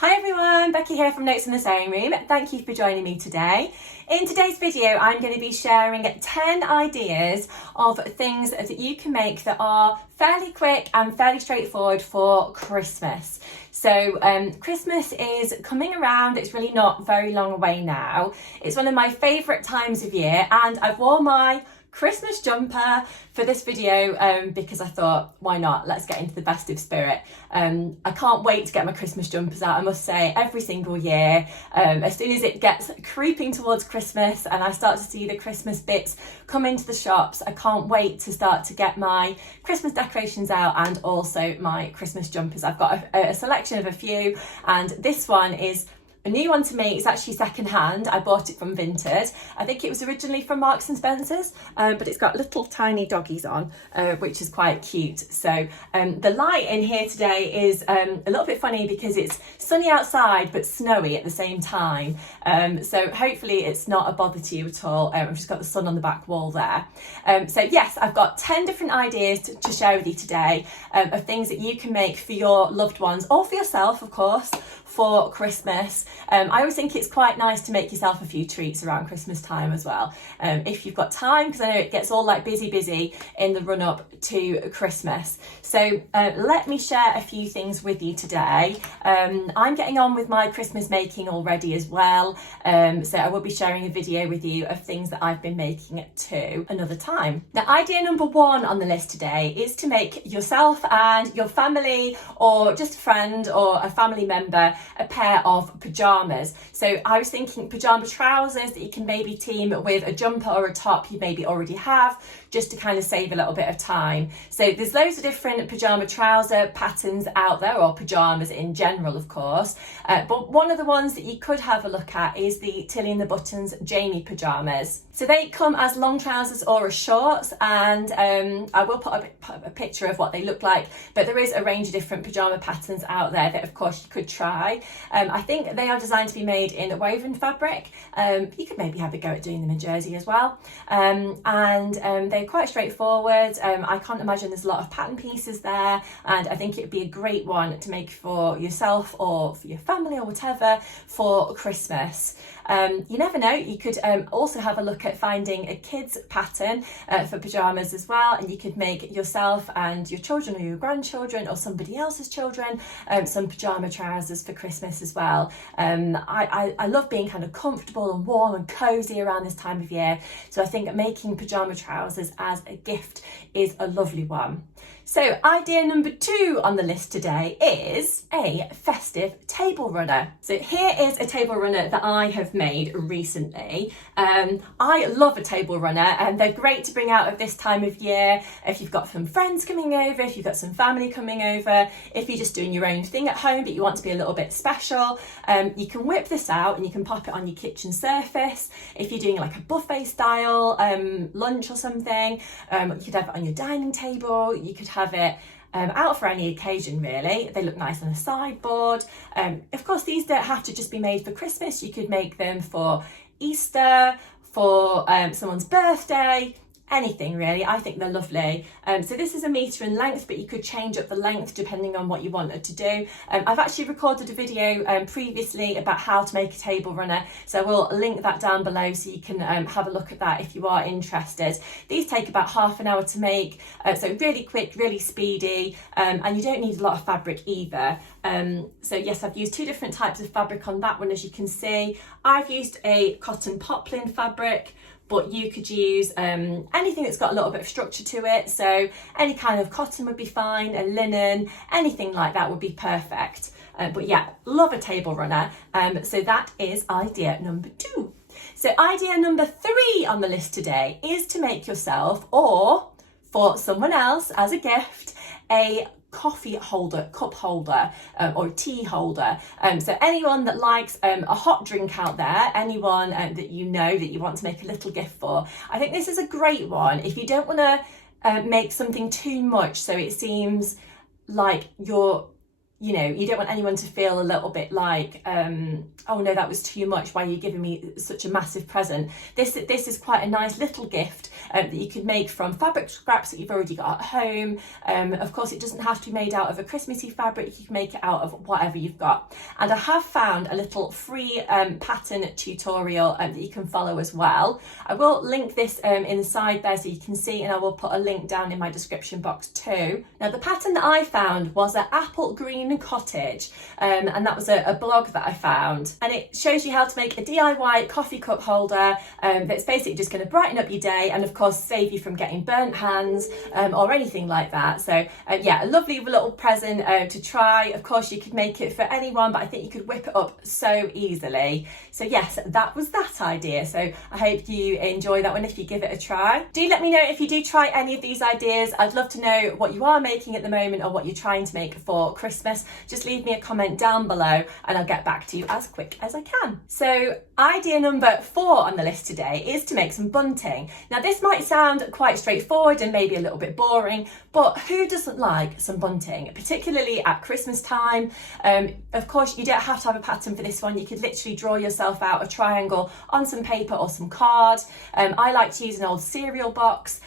Hi everyone, Becky here from Notes in the Sewing Room. Thank you for joining me today. In today's video, I'm going to be sharing 10 ideas of things that you can make that are fairly quick and fairly straightforward for Christmas. So Christmas is coming around. It's really not very long away now. It's one of my favourite times of year, and I've worn my Christmas jumper for this video because I thought, why not? Let's get into the festive spirit. I can't wait to get my Christmas jumpers out, I must say, every single year. As soon as it gets creeping towards Christmas and I start to see the Christmas bits come into the shops, I can't wait to start to get my Christmas decorations out and also my Christmas jumpers. I've got a selection of a few, and this one is a new one to me. It's actually second hand. I bought it from Vinted. I think it was originally from Marks and Spencer's, but it's got little tiny doggies on, which is quite cute. So the light in here today is a little bit funny because it's sunny outside but snowy at the same time. So hopefully it's not a bother to you at all. I've just got the sun on the back wall there. So yes, I've got 10 different ideas to share with you today of things that you can make for your loved ones or for yourself, of course, for Christmas. I always think it's quite nice to make yourself a few treats around Christmas time as well, if you've got time, because I know it gets all like busy in the run up to Christmas. So let me share a few things with you today. I'm getting on with my Christmas making already as well, so I will be sharing a video with you of things that I've been making too another time. Now, idea number one on the list today is to make yourself and your family, or just a friend or a family member, a pair of pajamas. So I was thinking pajama trousers that you can maybe team with a jumper or a top you maybe already have, just to kind of save a little bit of time. So there's loads of different pajama trouser patterns out there, or pajamas in general, of course. But one of the ones that you could have a look at is the Tilly and the Buttons Jamie pajamas. So they come as long trousers or as shorts, and I will put a picture of what they look like, but there is a range of different pajama patterns out there that of course you could try. I think they are designed to be made in woven fabric. You could maybe have a go at doing them in jersey as well. They're quite straightforward. I can't imagine there's a lot of pattern pieces there, and I think it'd be a great one to make for yourself or for your family or whatever for Christmas. You never know, you could also have a look at finding a kids pattern for pajamas as well, and you could make yourself and your children or your grandchildren or somebody else's children some pajama trousers for Christmas as well. I love being kind of comfortable and warm and cozy around this time of year, so I think making pajama trousers as a gift is a lovely one. So idea number two on the list today is a festive table runner. So here is a table runner that I have made recently. I love a table runner, and they're great to bring out at this time of year if you've got some friends coming over, if you've got some family coming over, if you're just doing your own thing at home but you want to be a little bit special. You can whip this out and you can pop it on your kitchen surface. If you're doing like a buffet style lunch or something, you could have it on your dining table. You could have it out for any occasion, really. They look nice on a sideboard. Of course, these don't have to just be made for Christmas. You could make them for Easter, for someone's birthday, anything really. I think they're lovely. So this is 1 metre in length, but you could change up the length depending on what you wanted to do. I've actually recorded a video previously about how to make a table runner, so we'll link that down below so you can have a look at that if you are interested. These take about half an hour to make, so really quick, really speedy, and you don't need a lot of fabric either. So yes, I've used 2 different types of fabric on that one, as you can see. I've used a cotton poplin fabric, but you could use anything that's got a little bit of structure to it. So any kind of cotton would be fine, a linen, anything like that would be perfect. But yeah, love a table runner. So that is idea number 2. So idea number 3 on the list today is to make yourself, or for someone else as a gift, a coffee holder, cup holder, or tea holder. So anyone that likes a hot drink out there, anyone that you know that you want to make a little gift for, I think this is a great one. If you don't want to make something too much so it seems like you're you know, you don't want anyone to feel a little bit like, oh no, that was too much, why are you giving me such a massive present? This is quite a nice little gift that you could make from fabric scraps that you've already got at home. Of course, it doesn't have to be made out of a Christmassy fabric, you can make it out of whatever you've got. And I have found a little free pattern tutorial that you can follow as well. I will link this inside there so you can see, and I will put a link down in my description box too. Now, the pattern that I found was an apple green cottage, and that was a blog that I found, and it shows you how to make a DIY coffee cup holder that's basically just going to brighten up your day and of course save you from getting burnt hands or anything like that. So yeah, a lovely little present to try. Of course, you could make it for anyone, but I think you could whip it up so easily. So yes, that was that idea. So I hope you enjoy that one if you give it a try. Do let me know if you do try any of these ideas. I'd love to know what you are making at the moment or what you're trying to make for Christmas. Just leave me a comment down below and I'll get back to you as quick as I can. So idea number 4 on the list today is to make some bunting. Now, this might sound quite straightforward and maybe a little bit boring, but who doesn't like some bunting, particularly at Christmas time? Of course, you don't have to have a pattern for this one. You could literally draw yourself out a triangle on some paper or some card. I like to use an old cereal box,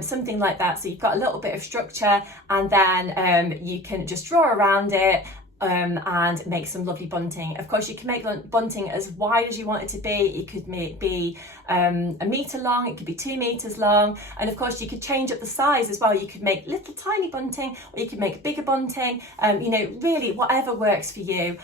something like that. So you've got a little bit of structure, and then you can just draw around it and make some lovely bunting. Of course, you can make bunting as wide as you want it to be. It could be a metre long, it could be 2 metres long, and of course you could change up the size as well. You could make little tiny bunting, or you could make bigger bunting. You know, really whatever works for you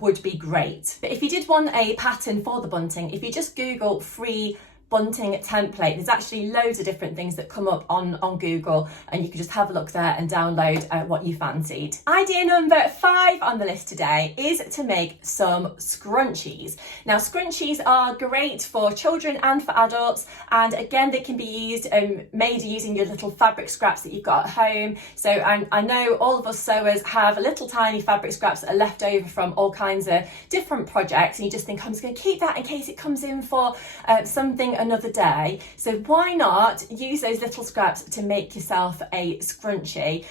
would be great. But if you did want a pattern for the bunting, if you just Google free bunting template, there's actually loads of different things that come up on Google, and you can just have a look there and download what you fancied. Idea number 5 on the list today is to make some scrunchies. Now, scrunchies are great for children and for adults, and again, they can be used made using your little fabric scraps that you've got at home. So I know all of us sewers have little tiny fabric scraps that are left over from all kinds of different projects, and you just think, I'm just going to keep that in case it comes in for something another day. So why not use those little scraps to make yourself a scrunchie,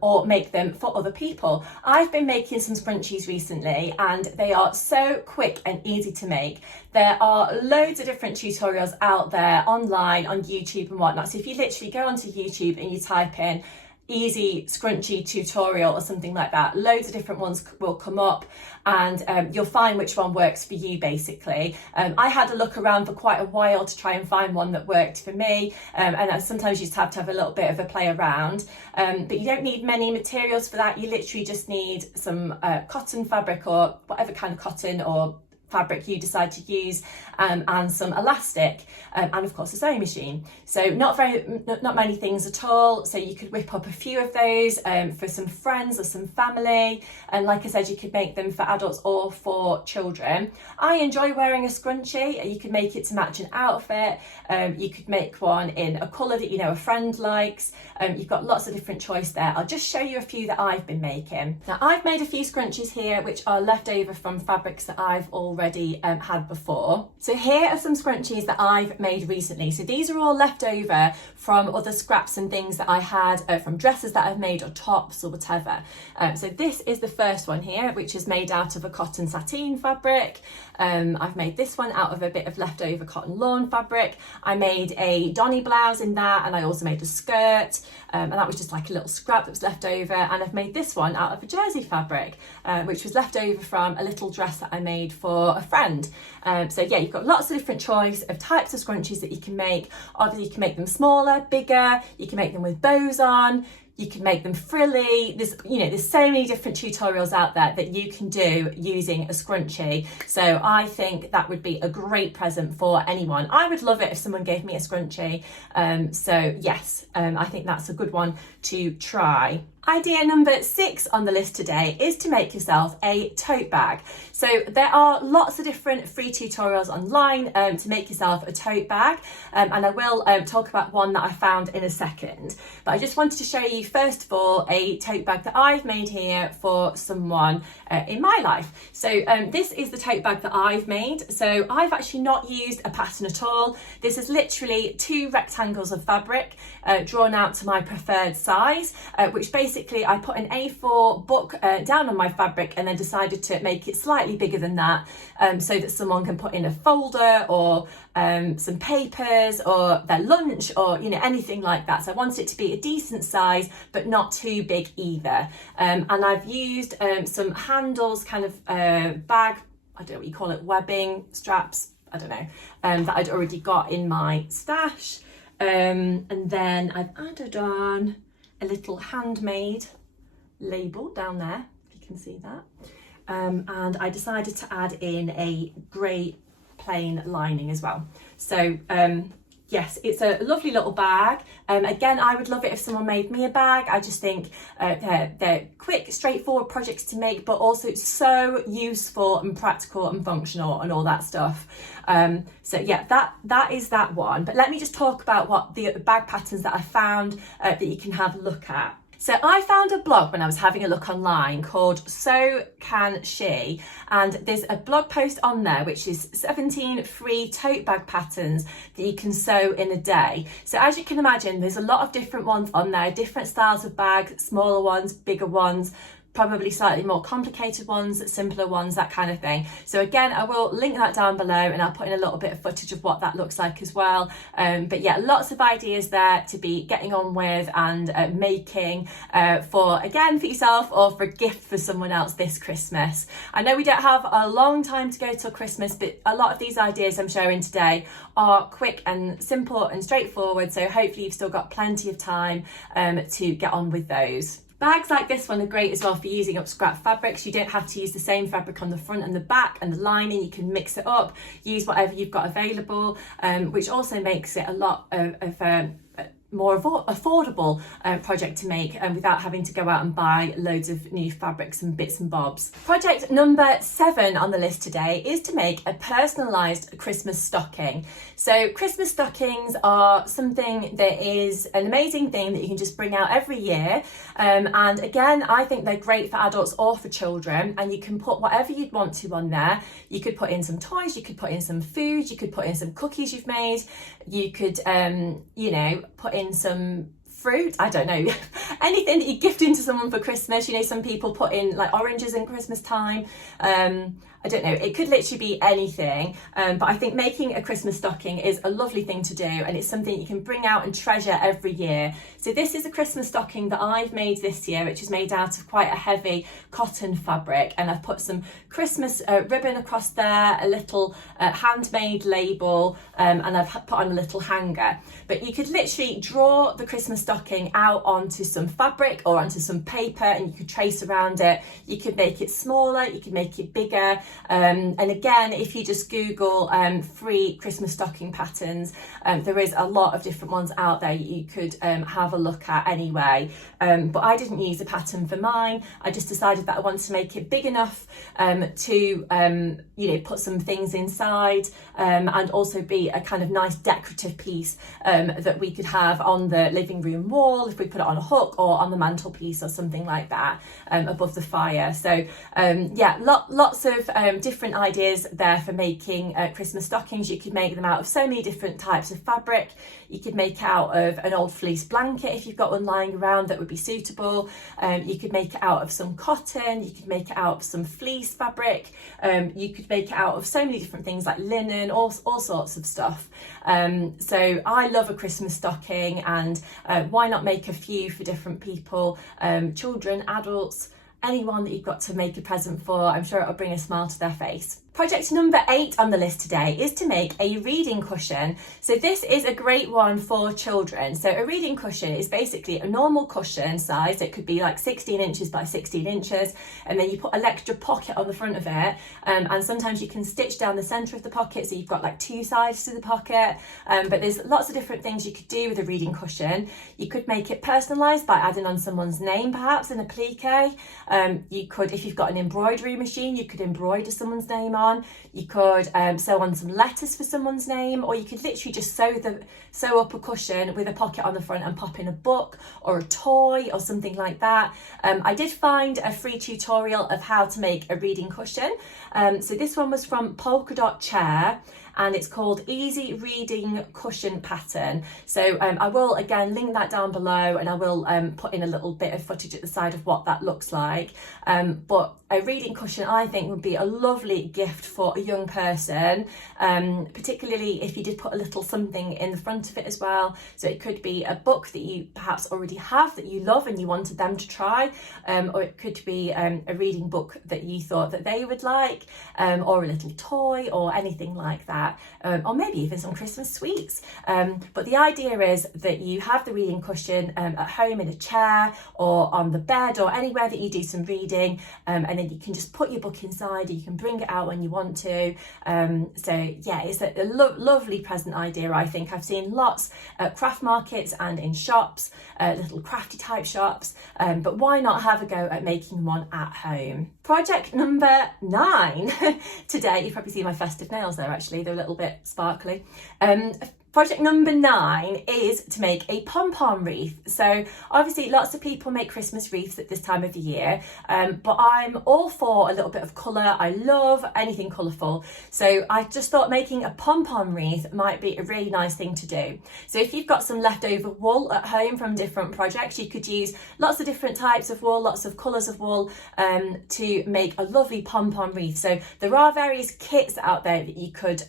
or make them for other people? I've been making some scrunchies recently, and they are so quick and easy to make. There are loads of different tutorials out there online on YouTube and whatnot. So if you literally go onto YouTube and you type in easy scrunchie tutorial or something like that, loads of different ones will come up, and you'll find which one works for you basically. I had a look around for quite a while to try and find one that worked for me, and sometimes you just have to have a little bit of a play around, but you don't need many materials for that. You literally just need some cotton fabric, or whatever kind of cotton or fabric you decide to use, and some elastic, and of course a sewing machine. So not many things at all. So you could whip up a few of those for some friends or some family, and like I said, you could make them for adults or for children. I enjoy wearing a scrunchie. You could make it to match an outfit. You could make one in a colour that you know a friend likes. You've got lots of different choice there. I'll just show you a few that I've been making. Now, I've made a few scrunchies here which are left over from fabrics that I've already had before. So here are some scrunchies that I've made recently. So these are all left over from other scraps and things that I had from dresses that I've made, or tops or whatever. So this is the first one here, which is made out of a cotton sateen fabric. I've made this one out of a bit of leftover cotton lawn fabric. I made a Donny blouse in that, and I also made a skirt, and that was just like a little scrap that was left over. And I've made this one out of a jersey fabric, which was left over from a little dress that I made for a friend. So yeah, you've got lots of different choice of types of scrunchies that you can make. Obviously, you can make them smaller, bigger, you can make them with bows on, you can make them frilly. There's so many different tutorials out there that you can do using a scrunchie. So I think that would be a great present for anyone. I would love it if someone gave me a scrunchie. So yes, I think that's a good one to try. Idea number 6 on the list today is to make yourself a tote bag. So there are lots of different free tutorials online to make yourself a tote bag, and I will talk about one that I found in a second. But I just wanted to show you first of all a tote bag that I've made here for someone in my life. So this is the tote bag that I've made. So I've actually not used a pattern at all. This is literally 2 rectangles of fabric drawn out to my preferred size, which basically basically I put an A4 book down on my fabric and then decided to make it slightly bigger than that, so that someone can put in a folder or some papers or their lunch or, you know, anything like that. So I wanted it to be a decent size but not too big either. And I've used some handles, kind of bag, I don't know what you call it, webbing, straps, I don't know, that I'd already got in my stash. And then I've added on a little Handmade label down there, if you can see that. And I decided to add in a grey plain lining as well. So yes, it's a lovely little bag. Again, I would love it if someone made me a bag. I just think they're quick, straightforward projects to make, but also so useful and practical and functional and all that stuff. So yeah, that is that one. But let me just talk about what the bag patterns that I found that you can have a look at. So I found a blog when I was having a look online called So Can She, and there's a blog post on there which is 17 free tote bag patterns that you can sew in a day. So as you can imagine, there's a lot of different ones on there, different styles of bags, smaller ones, bigger ones, probably slightly more complicated ones, simpler ones, that kind of thing. So again, I will link that down below and I'll put in a little bit of footage of what that looks like as well. But yeah, lots of ideas there to be getting on with and making for yourself or for a gift for someone else this Christmas. I know we don't have a long time to go till Christmas, but a lot of these ideas I'm showing today are quick and simple and straightforward. So hopefully you've still got plenty of time to get on with those. Bags like this one are great as well for using up scrap fabrics. You don't have to use the same fabric on the front and the back and the lining. You can mix it up, use whatever you've got available, which also makes it a lot of more affordable project to make without having to go out and buy loads of new fabrics and bits and bobs. Project number 7 on the list today is to make a personalised Christmas stocking. So Christmas stockings are something that is an amazing thing that you can just bring out every year, and again, I think they're great for adults or for children, and you can put whatever you'd want to on there. You could put in some toys, you could put in some food, you could put in some cookies you've made, you could you know, put in some fruit, I don't know, anything that you gift into someone for Christmas. You know, some people put in like oranges in Christmas time. I don't know, it could literally be anything, but I think making a Christmas stocking is a lovely thing to do, and it's something you can bring out and treasure every year. So this is a Christmas stocking that I've made this year, which is made out of quite a heavy cotton fabric, and I've put some Christmas ribbon across there, a little handmade label, and I've put on a little hanger. But you could literally draw the Christmas stocking out onto some fabric or onto some paper, and you could trace around it. You could make it smaller, you could make it bigger. And again, if you just Google free Christmas stocking patterns, there is a lot of different ones out there you could have a look at anyway. But I didn't use a pattern for mine. I just decided that I wanted to make it big enough to you know, put some things inside, and also be a kind of nice decorative piece that we could have on the living room wall if we put it on a hook, or on the mantelpiece or something like that, above the fire. So yeah, lots of different ideas there for making Christmas stockings. You could make them out of so many different types of fabric. You could make out of an old fleece blanket if you've got one lying around that would be suitable. You could make it out of some cotton. You could make it out of some fleece fabric. You could make it out of so many different things like linen, all sorts of stuff. So I love a Christmas stocking, and why not make a few for different people, children, adults, anyone that you've got to make a present for. I'm sure it'll bring a smile to their face. Project number 8 on the list today is to make a reading cushion. So this is a great one for children. So a reading cushion is basically a normal cushion size. It could be like 16 inches by 16 inches, and then you put an extra pocket on the front of it, and sometimes you can stitch down the centre of the pocket, so you've got like 2 sides to the pocket. But there's lots of different things you could do with a reading cushion. You could make it personalised by adding on someone's name, perhaps in applique. You could, if you've got an embroidery machine, you could embroider someone's name on. You could sew on some letters for someone's name, or you could literally just sew up a cushion with a pocket on the front and pop in a book or a toy or something like that. I did find a free tutorial of how to make a reading cushion. So this one was from Polka Dot Chair, and it's called Easy Reading Cushion Pattern. So I will again link that down below, and I will put in a little bit of footage at the side of what that looks like. But a reading cushion, I think, would be a lovely gift for a young person, particularly if you did put a little something in the front of it as well. So it could be a book that you perhaps already have that you love and you wanted them to try, or it could be a reading book that you thought that they would like, or a little toy or anything like that, or maybe even some Christmas sweets. But the idea is that you have the reading cushion at home in a chair or on the bed or anywhere that you do some reading, and then you can just put your book inside, or you can bring it out when you want to. So yeah, it's a lovely present idea. I think I've seen lots at craft markets and in shops, little crafty type shops, but why not have a go at making one at home? Project number 9 today. You've probably seen my festive nails there, actually, they're a little bit sparkly. Project number 9 is to make a pom-pom wreath. So obviously lots of people make Christmas wreaths at this time of the year, but I'm all for a little bit of colour. I love anything colourful. So I just thought making a pom-pom wreath might be a really nice thing to do. So if you've got some leftover wool at home from different projects, you could use lots of different types of wool, lots of colours of wool, to make a lovely pom-pom wreath. So there are various kits out there that you could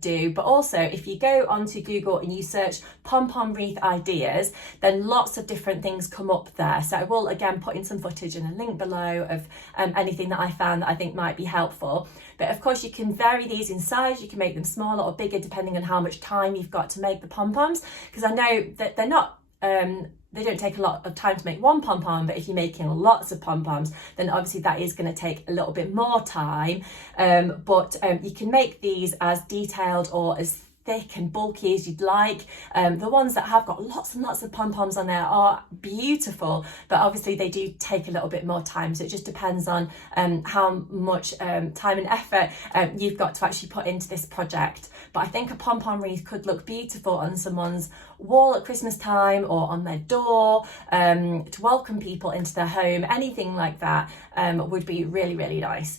do, but also if you go onto Google and you search pom-pom wreath ideas, then lots of different things come up there. So I will again put in some footage and a link below of anything that I found that I think might be helpful. But of course you can vary these in size. You can make them smaller or bigger depending on how much time you've got to make the pom-poms, because I know that they're not they don't take a lot of time to make one pom-pom, but if you're making lots of pom-poms, then obviously that is going to take a little bit more time. But you can make these as detailed or as thick and bulky as you'd like. The ones that have got lots and lots of pom-poms on there are beautiful, but obviously they do take a little bit more time. So it just depends on how much time and effort you've got to actually put into this project. But I think a pom-pom wreath could look beautiful on someone's wall at Christmas time, or on their door, to welcome people into their home. Anything like that would be really, really nice.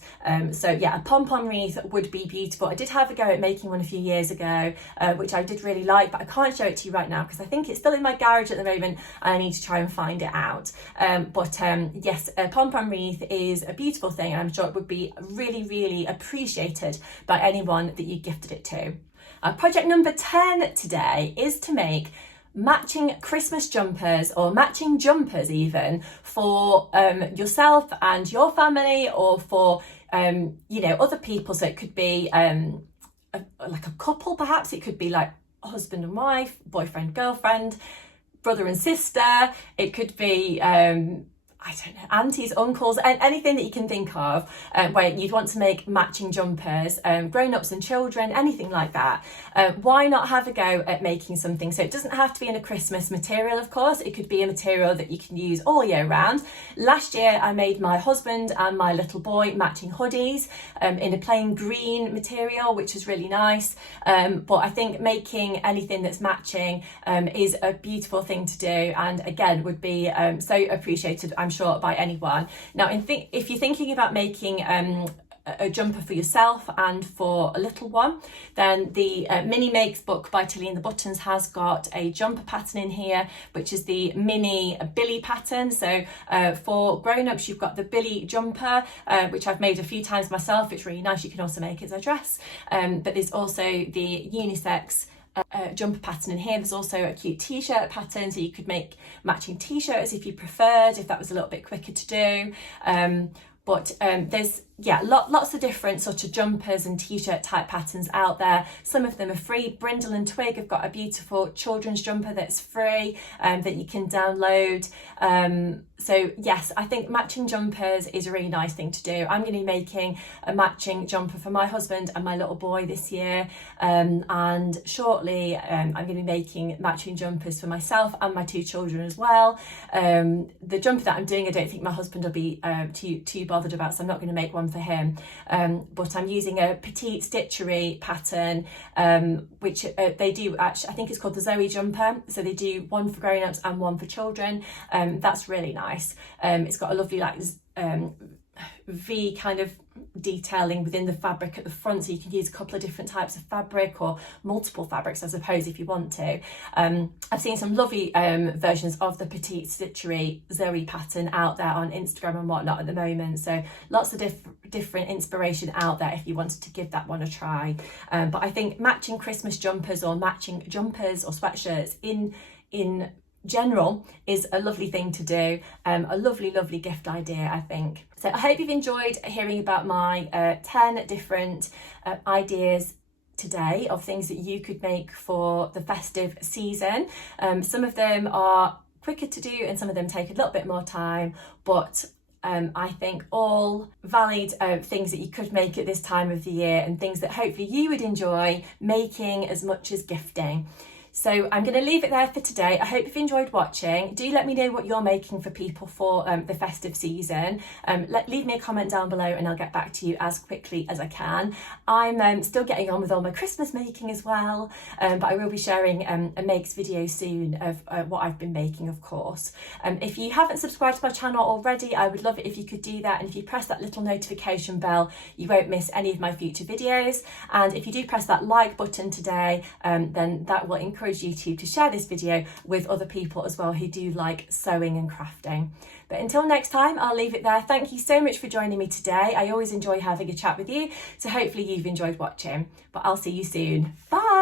So yeah, a pom-pom wreath would be beautiful. I did have a go at making one a few years ago, which I did really like, but I can't show it to you right now because I think it's still in my garage at the moment and I need to try and find it out. But yes, a pom-pom wreath is a beautiful thing, and I'm sure it would be really, really appreciated by anyone that you gifted it to. Project number 10 today is to make matching Christmas jumpers, or matching jumpers even, for yourself and your family, or for you know, other people. So it could be like a couple, perhaps. It could be like husband and wife, boyfriend, girlfriend, brother and sister. It could be I don't know, aunties, uncles, anything that you can think of where you'd want to make matching jumpers, grown-ups and children, anything like that. Why not have a go at making something? So it doesn't have to be in a Christmas material, of course. It could be a material that you can use all year round. Last year I made my husband and my little boy matching hoodies in a plain green material, which is really nice. But I think making anything that's matching is a beautiful thing to do, and again would be so appreciated, I'm sure, by anyone. Now, if you're thinking about making a jumper for yourself and for a little one, then the Mini Makes book by Tilly and the Buttons has got a jumper pattern in here, which is the mini Billy pattern. So for grown-ups, you've got the Billy jumper, which I've made a few times myself. It's really nice. You can also make it as a dress, but there's also the unisex jumper pattern in here. There's also a cute t-shirt pattern, so you could make matching t-shirts if you preferred, if that was a little bit quicker to do. But there's lots of different sort of jumpers and t-shirt type patterns out there. Some of them are free. Brindle and Twig have got a beautiful children's jumper that's free, that you can download. So yes, I think matching jumpers is a really nice thing to do. I'm going to be making a matching jumper for my husband and my little boy this year, and shortly I'm going to be making matching jumpers for myself and my 2 children as well. The jumper that I'm doing, I don't think my husband will be too bothered about, so I'm not going to make one for him, but I'm using a petite stitchery pattern, which they do actually, I think it's called the Zoe jumper, so they do one for grown-ups and one for children. That's really nice. It's got a lovely like V kind of detailing within the fabric at the front, so you can use a couple of different types of fabric, or multiple fabrics I suppose if you want to. I've seen some lovely versions of the Petite Stitchery Zoe pattern out there on Instagram and whatnot at the moment, so lots of different inspiration out there if you wanted to give that one a try. But I think matching Christmas jumpers, or matching jumpers or sweatshirts in general is a lovely thing to do, a lovely gift idea, I think. So I hope you've enjoyed hearing about my 10 different ideas today of things that you could make for the festive season. Some of them are quicker to do and some of them take a little bit more time, but I think all valid things that you could make at this time of the year, and things that hopefully you would enjoy making as much as gifting. So I'm going to leave it there for today. I hope you've enjoyed watching. Do let me know what you're making for people for the festive season. Leave me a comment down below and I'll get back to you as quickly as I can. I'm still getting on with all my Christmas making as well, but I will be sharing a makes video soon of what I've been making, of course. If you haven't subscribed to my channel already, I would love it if you could do that, and if you press that little notification bell, you won't miss any of my future videos. And if you do press that like button today, then that will encourage you to share this video with other people as well who do like sewing and crafting. But until next time, I'll leave it there. Thank you so much for joining me today. I always enjoy having a chat with you, so hopefully you've enjoyed watching, but I'll see you soon. Bye.